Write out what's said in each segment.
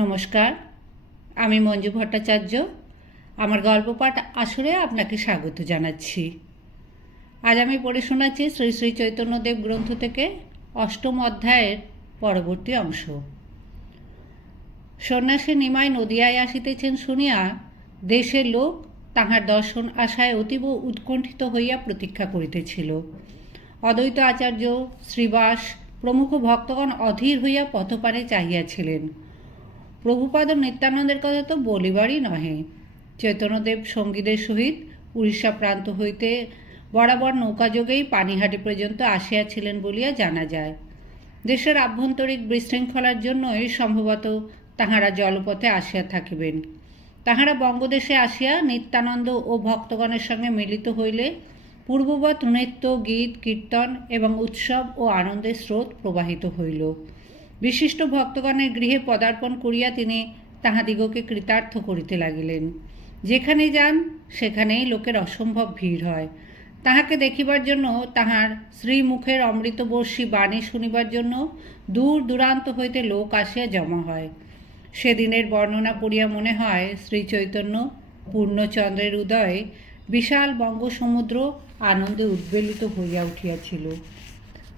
নমস্কার, আমি মঞ্জু ভট্টাচার্য। আমার গল্প পাঠ আসরে আপনাকে স্বাগত জানাচ্ছি। আজ আমি পড়ে শোনাচ্ছি শ্রী শ্রী চৈতন্যদেব গ্রন্থ থেকে অষ্টম অধ্যায়ের পরবর্তী অংশ। সন্ন্যাসী নিমাই নদিয়ায় আসিতেছেন শুনিয়া দেশের লোক তাহার দর্শন আশায় অতীব উৎকণ্ঠিত হইয়া প্রতীক্ষা করিতেছিল। অদ্বৈত আচার্য শ্রীবাস প্রমুখ ভক্তগণ অধীর হইয়া পথপারে চাহিয়াছিলেন। প্রভুপাদ নিত্যানন্দের কথা তো বলিবারই নহে। চৈতন্যদেব সঙ্গীদের সহিত উড়িষ্যা প্রান্ত হইতে বরাবর নৌকাযোগেই পানিহাটি পর্যন্ত আসিয়াছিলেন বলিয়া জানা যায়। দেশের আভ্যন্তরিক বিশৃঙ্খলার জন্যই সম্ভবত তাহারা জলপথে আসিয়া থাকিবেন। তাহারা বঙ্গদেশে আসিয়া নিত্যানন্দ ও ভক্তগণের সঙ্গে মিলিত হইলে পূর্ববৎ নৃত্য, গীত, কীর্তন এবং উৎসব ও আনন্দের স্রোত প্রবাহিত হইল। বিশিষ্ট ভক্তগণের গৃহে পদার্পণ করিয়া তিনি তাহাদিগকে কৃতার্থ করিতে লাগিলেন। যেখানে যান, সেখানেই লোকের অসম্ভব ভিড় হয়। তাহাকে দেখিবার জন্য, তাহার শ্রীমুখের অমৃতবর্ষী বাণী শুনিবার জন্য দূর দূরান্ত হইতে লোক আসিয়া জমা হয়। সেদিনের বর্ণনা পড়িয়া মনে হয় শ্রী চৈতন্য পূর্ণচন্দ্রের উদয়ে বিশাল বঙ্গসমুদ্র আনন্দে উদ্বেলিত হইয়া উঠিয়াছিল।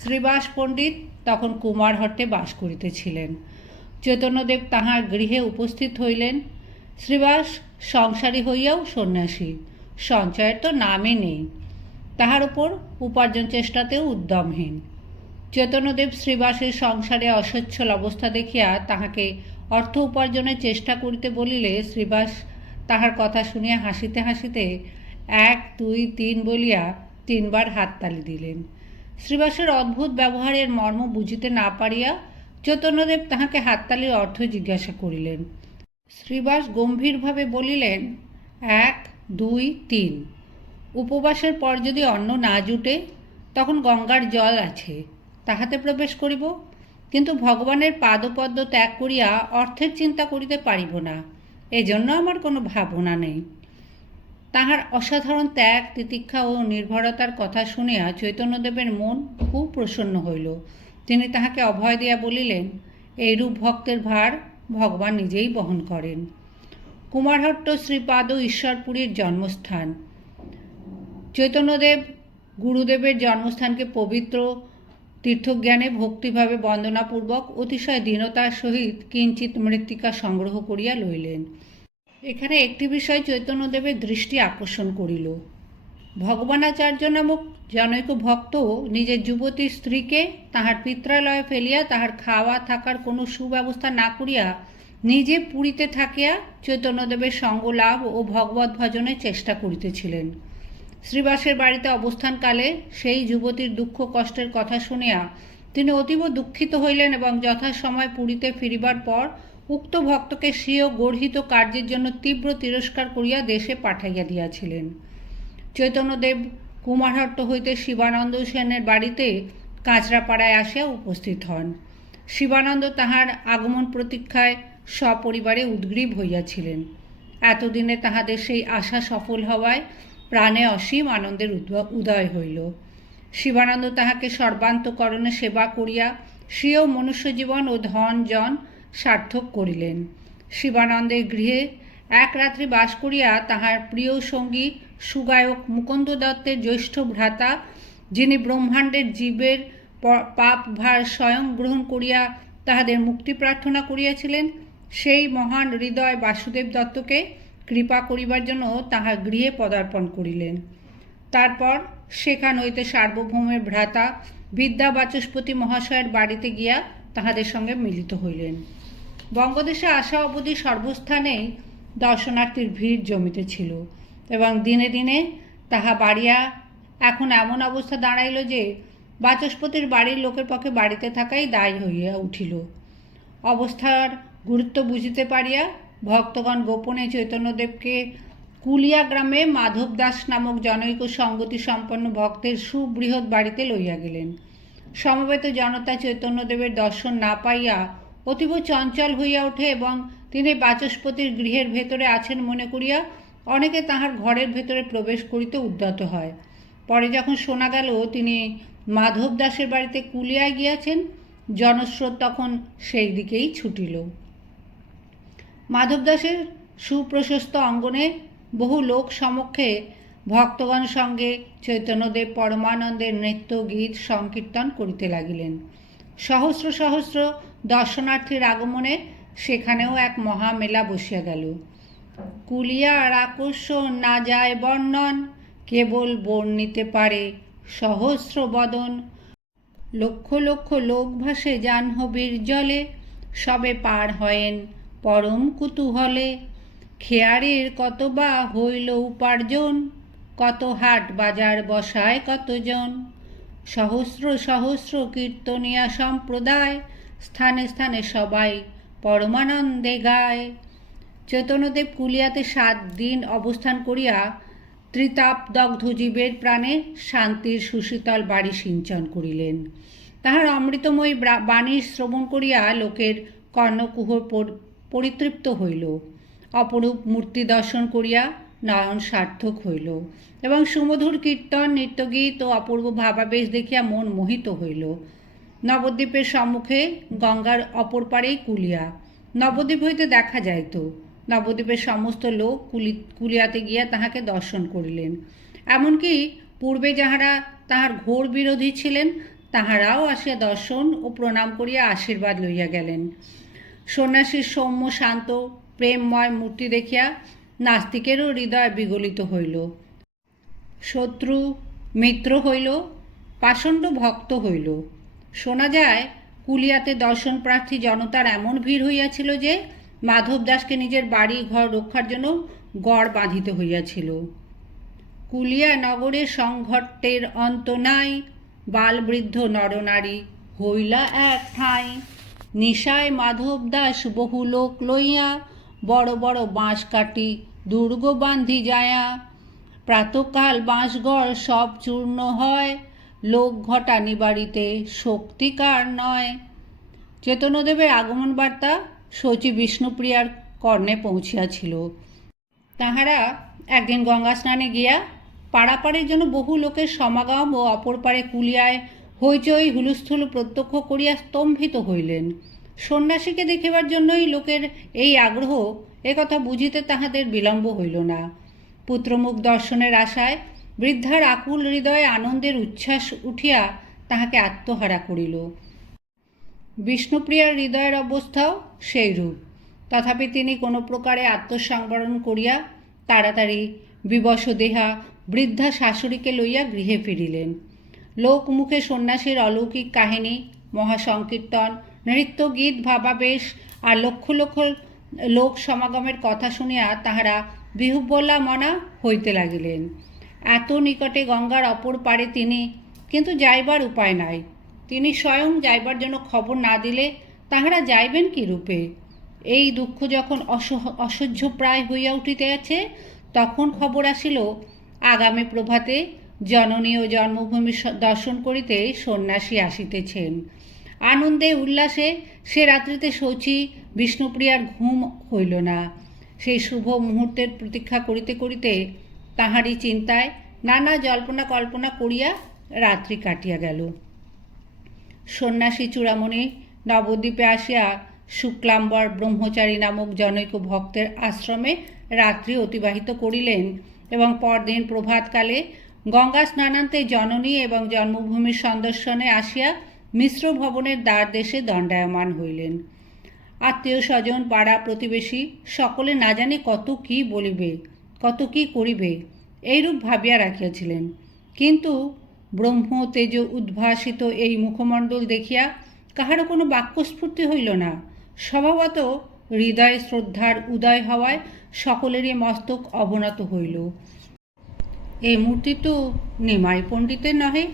শ্রীবাস পণ্ডিত তখন কুমারহট্টে বাস করিতেছিলেন। চৈতন্যদেব তাহার গৃহে উপস্থিত হইলেন। শ্রীবাস সংসারী হইয়াও সন্ন্যাসী, সঞ্চয়ের তো নামই নেই। তাহার উপর উপার্জন চেষ্টাতেও উদ্যমহীন। চৈতন্যদেব শ্রীবাসের সংসারে অসচ্ছল অবস্থা দেখিয়া তাহাকে অর্থ উপার্জনের চেষ্টা করিতে বলিলে শ্রীবাস তাহার কথা শুনিয়া হাসিতে হাসিতে এক, দুই, তিন বলিয়া তিনবার হাততালি দিলেন। শ্রীবাসের অদ্ভুত ব্যবহারের মর্ম বুঝিতে না পারিয়া চৈতন্যদেব তাহাকে হাততালির অর্থ জিজ্ঞাসা করিলেন। শ্রীবাস গম্ভীরভাবে বলিলেন, এক, দুই, তিন। উপবাসের পর যদি অন্ন না জুটে, তখন গঙ্গার জল আছে, তাহাতে প্রবেশ করিব। কিন্তু ভগবানের পাদপদ্ম ত্যাগ করিয়া অর্থের চিন্তা করিতে পারিব না। এজন্য আমার কোনো ভাবনা নেই। তাহার অসাধারণ ত্যাগ, তিতিক্ষা ও নির্ভরতার কথা শুনিয়া চৈতন্যদেবের মন খুব প্রসন্ন হইল। তিনি তাহাকে অভয় দিয়া বলিলেন, এইরূপ ভক্তের ভার ভগবান নিজেই বহন করেন। কুমারহট্ট শ্রীপাদ ঈশ্বরপুরীর জন্মস্থান। চৈতন্যদেব গুরুদেবের জন্মস্থানকে পবিত্র, তীর্থজ্ঞানে ভক্তিভাবে বন্দনাপূর্বক, অতিশয় দীনতার সহিত কিঞ্চিত মৃত্তিকা সংগ্রহ করিয়া লইলেন। এখানে একটি বিষয় চৈতন্যদেবের দৃষ্টি আকর্ষণ করিল। ভগবানাচার্য নামক জনৈক ভক্ত নিজের যুবতী স্ত্রীকে তাহার পিত্রালয়ে ফেলিয়া তাহার খাওয়া থাকার কোনো সুব্যবস্থা না করিয়া নিজে পুরীতে থাকিয়া চৈতন্যদেবের সঙ্গ লাভ ও ভগবত ভজনের চেষ্টা করিতেছিলেন। শ্রীবাসের বাড়িতে অবস্থানকালে সেই যুবতীর দুঃখ কষ্টের কথা শুনিয়া তিনি অতীব দুঃখিত হইলেন এবং যথাসময় পুরীতে ফিরিবার পর উক্ত ভক্তকে স্বীয় গর্হিত কার্যের জন্য তীব্র তিরস্কার করিয়া দেশে পাঠাইয়া দিয়াছিলেন। চৈতন্যদেব কুমারহট্ট হইতে শিবানন্দ সেনের বাড়িতে কাঁচরাপাড়ায় আসিয়া উপস্থিত হন। শিবানন্দ তাহার আগমন প্রতীক্ষায় সপরিবারে উদ্গ্রীব হইয়াছিলেন। এতদিনে তাহাদের সেই আশা সফল হওয়ায় প্রাণে অসীম আনন্দের উদয় হইল। শিবানন্দ তাহাকে সর্বান্তকরণে সেবা করিয়া স্বীয় মনুষ্যজীবন ও ধন, জন সার্থক করিলেন। শিবানন্দের গৃহে এক রাত্রি বাস করিয়া তাহার প্রিয় সঙ্গী সুগায়ক মুকুন্দ দত্তের জ্যৈষ্ঠ ভ্রাতা, যিনি ব্রহ্মাণ্ডের জীবের পাপ ভার স্বয়ং গ্রহণ করিয়া তাহাদের মুক্তি প্রার্থনা করিয়াছিলেন, সেই মহান হৃদয় বাসুদেব দত্তকে কৃপা করিবার জন্য তাহার গৃহে পদার্পণ করিলেন। তারপর সেখান হইতে সার্বভৌমের ভ্রাতা বিদ্যা বাচস্পতি মহাশয়ের বাড়িতে গিয়া তাহাদের সঙ্গে মিলিত হইলেন। বঙ্গদেশে আসা অবধি সর্বস্থানেই দর্শনার্থীর ভিড় জমিতেছিল এবং দিনে দিনে তাহা বাড়িয়া এখন এমন অবস্থা দাঁড়াইল যে বাচস্পতির বাড়ির লোকের পক্ষে বাড়িতে থাকাই দায় হইয়া উঠিল। অবস্থার গুরুত্ব বুঝিতে পারিয়া ভক্তগণ গোপনে চৈতন্যদেবকে কুলিয়া গ্রামে মাধব দাস নামক জনৈক সঙ্গতি সম্পন্ন ভক্তের সুবৃহৎ বাড়িতে লইয়া গেলেন। সমবেত জনতা চৈতন্যদেবের দর্শন না পাইয়া অতীব চঞ্চল হইয়া ওঠে এবং তিনি বাচস্পতির গৃহের ভেতরে আছেন মনে করিয়া অনেকে তাহার ঘরের ভেতরে প্রবেশ করিতে উদ্যত হয়। পরে যখন শোনা গেল তিনি মাধব দাসের বাড়িতে কুলিয়ায় গিয়াছেন, জনস্রোত তখন সেই দিকেই ছুটিল। মাধবদাসের সুপ্রশস্ত অঙ্গনে বহু লোক সমক্ষে ভক্তগণ সঙ্গে চৈতন্যদেব পরমানন্দের নৃত্য, গীত, সংকীর্তন করিতে লাগিলেন। সহস্র সহস্র দর্শনার্থীর আগমনে সেখানেও এক মহামেলা বসিয়া গেল। কুলিয়ার আকর্ষণ না যায় বর্ণন, কেবল বর্ণিতে পারে সহস্র বদন। লক্ষ লক্ষ লোক ভাসে জাহ্নবীর জলে, সবে পার হয়েন পরম কুতূহলে। খেয়ারের কত বা হইল উপার্জন, কত হাট বাজার বসায় কতজন। সহস্র সহস্র কীর্তনিয়া সম্প্রদায় স্থানে স্থানে সবাই পরমানন্দে গায়। চৈতন্যদেব কুলিয়াতে সাত দিন অবস্থান করিয়া ত্রিতাপ দগ্ধ জীবের প্রাণে শান্তির সুশীতল বাড়ি সিঞ্চন করিলেন। তাহার অমৃতময়ী বাণী শ্রবণ করিয়া লোকের কর্ণকুহর পর- পরিতৃপ্ত হইল। অপরূপ মূর্তি দর্শন করিয়া নয়ন সার্থক হইল এবং সুমধুর কীর্তন, নৃত্যগীত ও অপূর্ব ভাবাবেশ দেখিয়া মন মোহিত হইল। নবদ্বীপের সম্মুখে গঙ্গার অপর পাড়েই কুলিয়া। নবদ্বীপ হইতে দেখা যাইত। নবদ্বীপের সমস্ত লোক কুলি, কুলিয়াতে গিয়া তাহাকে দর্শন করিলেন। এমনকি পূর্বে যাহারা তাহার ঘোর বিরোধী ছিলেন, তাহারাও আসিয়া দর্শন ও প্রণাম করিয়া আশীর্বাদ লইয়া গেলেন। সন্ন্যাসীর সৌম্য, শান্ত, প্রেমময় মূর্তি দেখিয়া নাস্তিকেরও হৃদয় বিগলিত হইল। শত্রু মিত্র হইল, পাষণ্ড ভক্ত হইল। শোনা যায়, কুলিয়াতে দর্শন প্রার্থী জনতার এমন ভিড় হইয়াছিল যে, মাধব দাসকে নিজের বাড়ি ঘর রক্ষার জন্য গড় বাঁধিতে হইয়াছিল। কুলিয়া নগরে সংঘটের অন্ত নাই, বালবৃদ্ধ নরনারী হইলা এক ঠাঁই। নিশায় মাধব দাস বহু লোক লইয়া বড় বড় বাঁশ কাটি দুর্গ বান্ধি যায়া। প্রাতকাল বাঁশগড় সব চূর্ণ হয়, লোক ঘটা নিবাড়িতে শক্তিকার নয়। চেতনদেবের আগমন বার্তা শচী বিষ্ণুপ্রিয়ার কর্ণে পৌঁছিয়াছিল। তাহারা একদিন গঙ্গা স্নানে গিয়া পাড়াপাড়ির জন্য বহু লোকের সমাগম ও অপর পারে কুলিয়ায় হইচই, হুলস্থুল প্রত্যক্ষ করিয়া স্তম্ভিত হইলেন। সন্ন্যাসীকে দেখিবার জন্যই লোকের এই আগ্রহ একথা বুঝিতে তাহাদের বিলম্ব হইল না। পুত্রমুখ দর্শনের আশায় বৃদ্ধার আকুল হৃদয়ে আনন্দের উচ্ছ্বাস উঠিয়া তাহাকে আত্মহারা করিল। বিষ্ণুপ্রিয়ার হৃদয়ের অবস্থাও সেইরূপ তথাপি তিনি কোনো প্রকারে আত্মসংবরণ করিয়া তাড়াতাড়ি বিবশ দেহা বৃদ্ধা শাশুড়িকে লইয়া গৃহে ফিরিলেন। লোকমুখে সন্ন্যাসীর অলৌকিক কাহিনী, মহাসংকীর্তন নৃত্য গীত ভাবাবেশ আর লক্ষ লক্ষ লোক সমাগমের কথা শুনিয়া তাহারা বিহুবল্লা মনা হইতে লাগিলেন। এত নিকটে গঙ্গার অপর পারে তিনি, কিন্তু যাইবার উপায় নাই। তিনি স্বয়ং যাইবার জন্য খবর না দিলে তাহারা যাইবেন কি রূপে? এই দুঃখ যখন অসহ অসহ্য প্রায় হইয়া উঠিতে আছে, তখন খবর আসিল, আগামী প্রভাতে জননী ও জন্মভূমি দর্শন করিতে সন্ন্যাসী আসিতেছেন। আনন্দে উল্লাসে সে রাত্রিতে শচী বিষ্ণুপ্রিয়ার ঘুম হইল না। সেই শুভ মুহূর্তের প্রতীক্ষা করিতে করিতে তাহারই চিন্তায় নানা জল্পনা কল্পনা করিয়া রাত্রি কাটিয়া গেল। সন্ন্যাসী চূড়ামণি নবদ্বীপে আসিয়া শুক্লাম্বর ব্রহ্মচারী নামক জনৈক ভক্তের আশ্রমে রাত্রি অতিবাহিত করিলেন এবং পরদিন প্রভাতকালে গঙ্গা স্নানান্তে জননী এবং জন্মভূমির সন্দর্শনে আসিয়া মিশ্র ভবনের দ্বার দেশে দণ্ডায়মান হইলেন। আত্মীয় স্বজন, পাড়া প্রতিবেশী, সকলে না জানে কত কি বলিবে, কত কি করিবে, এইরূপ ভাবিয়া রাখিয়াছিলেন। কিন্তু ব্রহ্ম, তেজ উদ্ভাসিত এই মুখমণ্ডল দেখিয়া কাহারও কোনো বাক্যস্ফূর্তি হইল না। স্বভাবত হৃদয় শ্রদ্ধার উদয় হওয়ায় সকলেরই মস্তক অবনত হইল। এই মূর্তি তো নিমাই পণ্ডিতের নহে।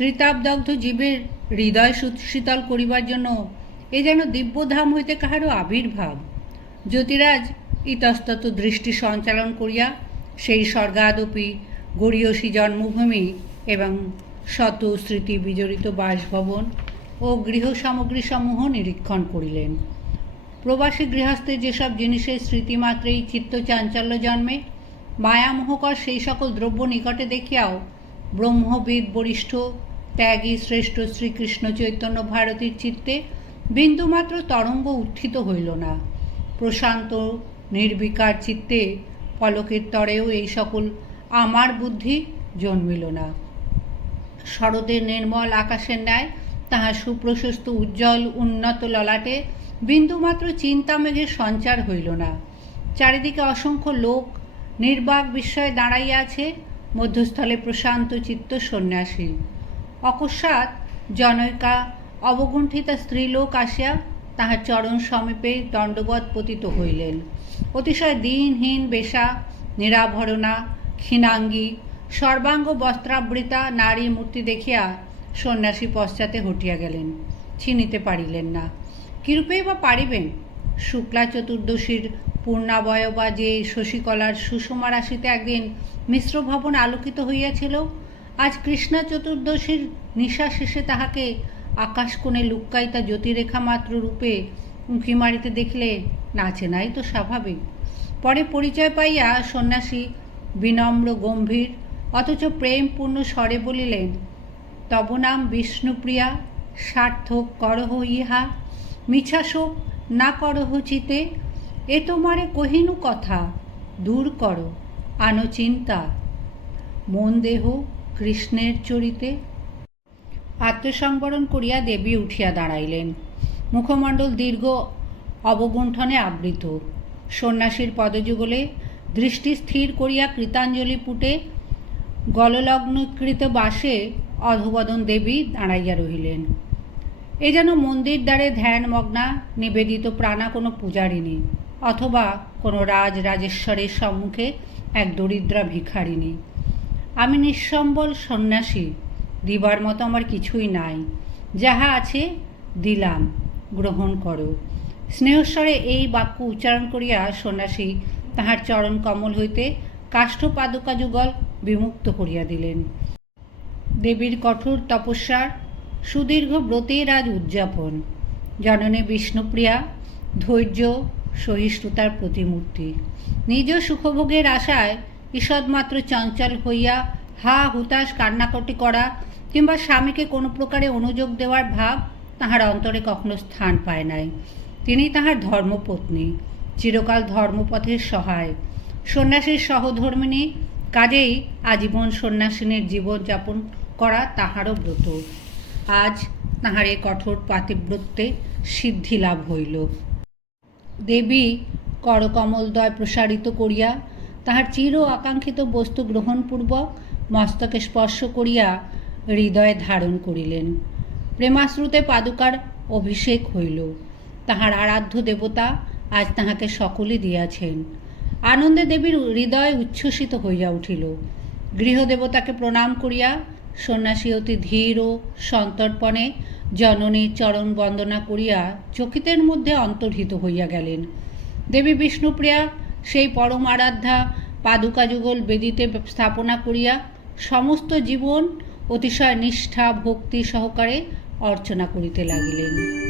ত্রিতাপদগ্ধ জীবের হৃদয় সু- শীতল করিবার জন্য এ যেন দিব্যধাম হইতে কাহারও আবির্ভাব। জ্যোতিরাজ ইতস্তত দৃষ্টি সঞ্চালন করিয়া সেই স্বর্গাদপি গড়িয়সী জন্মভূমি এবং শত স্মৃতি বিজড়িত বাসভবন ও গৃহ সামগ্রীসমূহ নিরীক্ষণ করিলেন। প্রবাসী গৃহস্থের যেসব জিনিসের স্মৃতিমাত্রেই চিত্ত চাঞ্চল্য জন্মে, মায়ামোহকর সেই সকল দ্রব্য নিকটে দেখিয়াও ব্রহ্মবিদ বরিষ্ঠ ত্যাগী শ্রেষ্ঠ শ্রীকৃষ্ণ চৈতন্য ভারতীর চিত্তে বিন্দুমাত্র তরঙ্গ উত্থিত হইল না। প্রশান্ত, নির্বিকার চিত্তে পলকের তরেও এই সকল আমার বুদ্ধি জন্মিল না। শরতের নির্মল আকাশের ন্যায় তাহা সুপ্রশস্ত, উজ্জ্বল, উন্নত ললাটে বিন্দুমাত্র চিন্তা মেঘের সঞ্চার হইল না। চারিদিকে অসংখ্য লোক নির্বাক বিস্ময়ে দাঁড়াইয়া আছে, মধ্যস্থলে প্রশান্ত চিত্ত সন্ন্যাসী। অকস্মাৎ জনৈকা অবগুণ্ঠিতা স্ত্রীলোক আসিয়া তাহার চরণ সমীপে দণ্ডবৎ পতিত হইলেন। অতিশয় দিনহীন বেশা, নিরাভরণা, ক্ষীণাঙ্গী, সর্বাঙ্গ বস্ত্রাবৃতা, নারী মূর্তি দেখিয়া সন্ন্যাসী পশ্চাতে হটিয়া গেলেন। চিনিতে পারিলেন না। কিরূপেই বা পারিবেন? শুক্লা চতুর্দশীর পূর্ণাবয়বা যে শশীকলার সুষমা রাশিতে একদিন মিশ্র ভবন আলোকিত হইয়াছিল আজ কৃষ্ণা চতুর্দশীর নিশা শেষে তাহাকে আকাশকোণে লুক্কাইতা জ্যোতিরেখা মাত্র রূপে উঁকি মারিতে দেখলে নাচে নাই তো স্বাভাবিক। পরে পরিচয় পাইয়া সন্ন্যাসী বিনম্র, গম্ভীর, অথচ প্রেমপূর্ণ স্বরে বলিলেন, তব নাম বিষ্ণুপ্রিয়া, সার্থক করহ ইহা মিছা শোক না করহ চিতে, এ তোমারে কহিনু কথা, দূর করো, আনো চিন্তা। মন দেহ কৃষ্ণের চরিতে আত্মসংবরণ করিয়া দেবী উঠিয়া দাঁড়াইলেন। মুখমণ্ডল দীর্ঘ অবগুণ্ঠনে আবৃত। সন্ন্যাসীর পদযুগলে দৃষ্টি স্থির করিয়া কৃতাঞ্জলি পুটে গললগ্নকৃত বাসে অধবদন দেবী দাঁড়াইয়া রহিলেন। এ যেন মন্দির দ্বারে ধ্যানমগ্না নিবেদিত প্রাণা কোনো পূজারিণী অথবা কোনো রাজ রাজেশ্বরের সম্মুখে এক দরিদ্রা ভিখারিণী। আমি নিঃসম্বল সন্ন্যাসী, দিবার মতো আমার কিছুই নাই। যাহা আছে দিলাম, গ্রহণ করো। স্নেহস্বরে এই বাক্য উচ্চারণ করিয়া সন্ন্যাসী তাহার চরণ কমল হইতে কাষ্ঠ পাদুকা যুগল বিমুক্ত করিয়া দিলেন। দেবীর কঠোর তপস্যার সুদীর্ঘ ব্রতের আজ উদযাপন। জননী বিষ্ণুপ্রিয়া, ধৈর্য, সহিষ্ণুতার প্রতিমূর্তি। নিজ সুখভোগের আশায় ঈষৎমাত্র চঞ্চল হইয়া হা হুতাশ কান্নাকটি করা কিংবা স্বামীকে কোনো প্রকারে অনুযোগ দেওয়ার ভাব তাহার অন্তরে কখনো স্থান পায় নাই। তিনি তাহার ধর্মপত্নী, চিরকাল ধর্মপথের সহায়। সন্ন্যাসীর সহধর্মিনী, কাজেই আজীবন সন্ন্যাসিনীর জীবনযাপন করা তাহারও ব্রত। আজ তাহার এ কঠোর পাতিব্রত্যে সিদ্ধি লাভ হইল। দেবী করকমলদয় প্রসারিত করিয়া তাহার চির আকাঙ্ক্ষিত বস্তু গ্রহণপূর্বক মস্তকে স্পর্শ করিয়া হৃদয়ে ধারণ করিলেন। প্রেমাশ্রুতে পাদুকার অভিষেক হইল। তাহার আরাধ্য দেবতা আজ তাহাকে সকলে দিয়াছেন। আনন্দে দেবীর হৃদয় উচ্ছ্বসিত হইয়া উঠিল। গৃহদেবতাকে প্রণাম করিয়া সন্ন্যাসী অতি ধীর ও সন্তর্পণে জননীর চরণ বন্দনা করিয়া চকিতের মধ্যে অন্তর্হিত হইয়া গেলেন। দেবী বিষ্ণুপ্রিয়া সেই পরম আরাধ্যা পাদুকা যুগল বেদিতে স্থাপনা করিয়া সমস্ত জীবন অতিশয় নিষ্ঠা, ভক্তি সহকারে অর্চনা করিতে লাগিলেন।